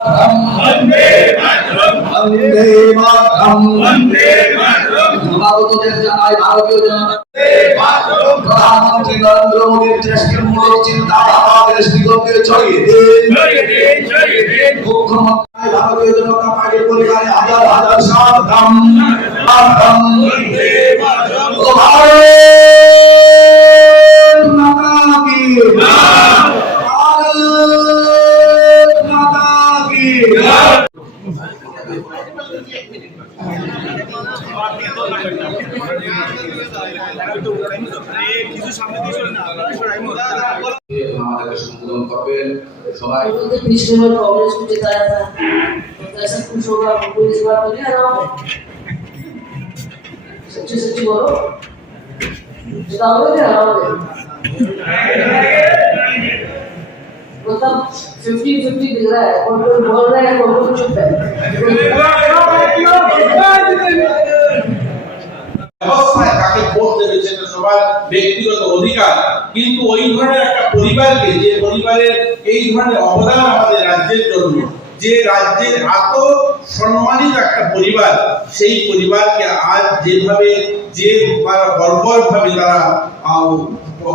वंदे मातरम वंदे मातरम वंदे मातरम ভারতের জানাই ভারতীয় জনতা প্রধানমন্ত্রী নরেন্দ্র মোদীর দেশকে মূল চিন্তাধারা দেশ দিগকে ছড়িয়ে দিন মুখ্যমন্ত্রী ভারতীয় জনতা পার্টির পরিবারে হাজার হাজার সালাম মাতরম বন্দে মাতরম ও ভারত মাতা কি জয় ভারত মাতা কি জয় আমাদেরকে সম্বোধন করবেন সবাই पिछले बार कांग्रेस को जिताया था तो ऐसा कुछ होगा हमको इस बार तो नहीं हराओ सच्ची सच्ची बोलो जिताओगे या हराओगे मतलब 50-50 दिख रहा है और कोई बोल रहा है और कोई चुप है ব্যবস্থায় কাকে ভোট দেবে সেটা সবার ব্যক্তিগত অধিকার, কিন্তু ওই ধরনের একটা পরিবারকে, যে পরিবারের এই ধরনের অবদান আমাদের রাজ্যের জন্য, যে রাজ্যের এত সম্মানিত একটা পরিবার, সেই পরিবারকে আজ যেভাবে যে বর্বরভাবে তারা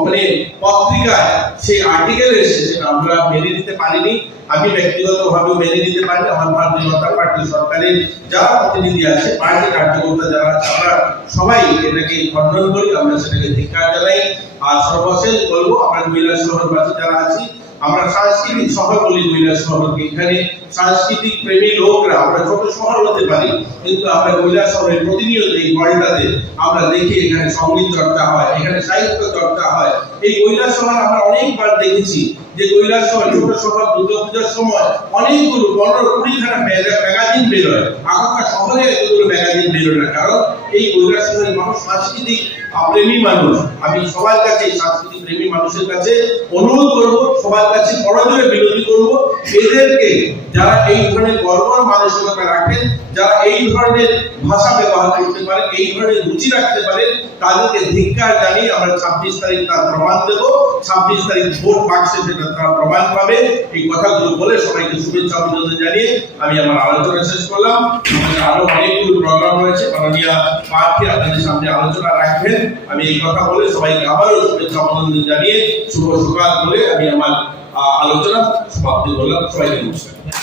মানে পত্রিকায় সেই আর্টিকেল এসেছে সেটা আমরা মেনে নিতে পারিনি। আমি ব্যক্তিগতভাবে মেনে নিতে পারিনি। আমার ভারতীয় জনতা পার্টি সরকারের যারা প্রতিনিধি আছে, পার্টি কার্যকর্তা যারা আছে, আমরা সবাই এটাকে খণ্ডন করি, আমরা সেটাকে ধিক্কার জানাই। আর সর্বশেষ বলবো, আমরা কৈলাসহরবাসী যারা আছি, আমরা সাংস্কৃতিক শহর বলি কৈলাসহরকে। এখানে সাংস্কৃতিক প্রেমী লোকরা, আমরা ছোট শহর হতে পারি কিন্তু আমরা কৈলাসহরের প্রতিনিয়ত এই ঘরটাতে আমরা দেখি এখানে সঙ্গীত চর্চা হয়, এখানে সাহিত্য চর্চা হয়। এই কৈলাসহর আমরা অনেকবার দেখেছি যে কৈলাসহর ছোট শহর দুর্গাপূজার সময় অনেকগুলো 15-20খানা ম্যাগাজিন বেরোয়। এখনকার শহরে এতগুলো ম্যাগাজিন বেরোয় না, কারণ এই কৈলাসহরের মানুষ সাংস্কৃতিক প্রেমী মানুষ। আমি সবার কাছে, সাংস্কৃতিক প্রেমী মানুষের কাছে অনুরোধ করবো, সবার কাছে বড়জোরে বিনতি করবো, এদেরকে যারা এই ধরনের বর্বর মানসিকতা রাখেন, যারা এই ধরনের ভাষা ব্যবহার করতে পারে, এই ধরনের রুচি রাখতে পারে, তাদেরকে ধিক্কার জানিয়ে আমরা 26 তারিখ তার প্রমাণ দেবো। 26 তারিখ ভোট বাক্সে সেটা তারা প্রমাণ পাবে। এই কথাগুলো বলে সবাইকে শুভেচ্ছা অভিনন্দন জানিয়ে আমি আমার আলোচনা শেষ করলাম। আরো অনেকগুলো প্রোগ্রাম রয়েছে, মাননীয় প্রার্থী আপনাদের সামনে আলোচনা রাখবেন। আমি এই কথা বলে সবাইকে আবারও শুভেচ্ছা অভিনন্দন জানিয়ে শুভ সকাল বলে আমি আমার আলোচনা সমাপ্তি করলাম। সবাইকে নমস্কার।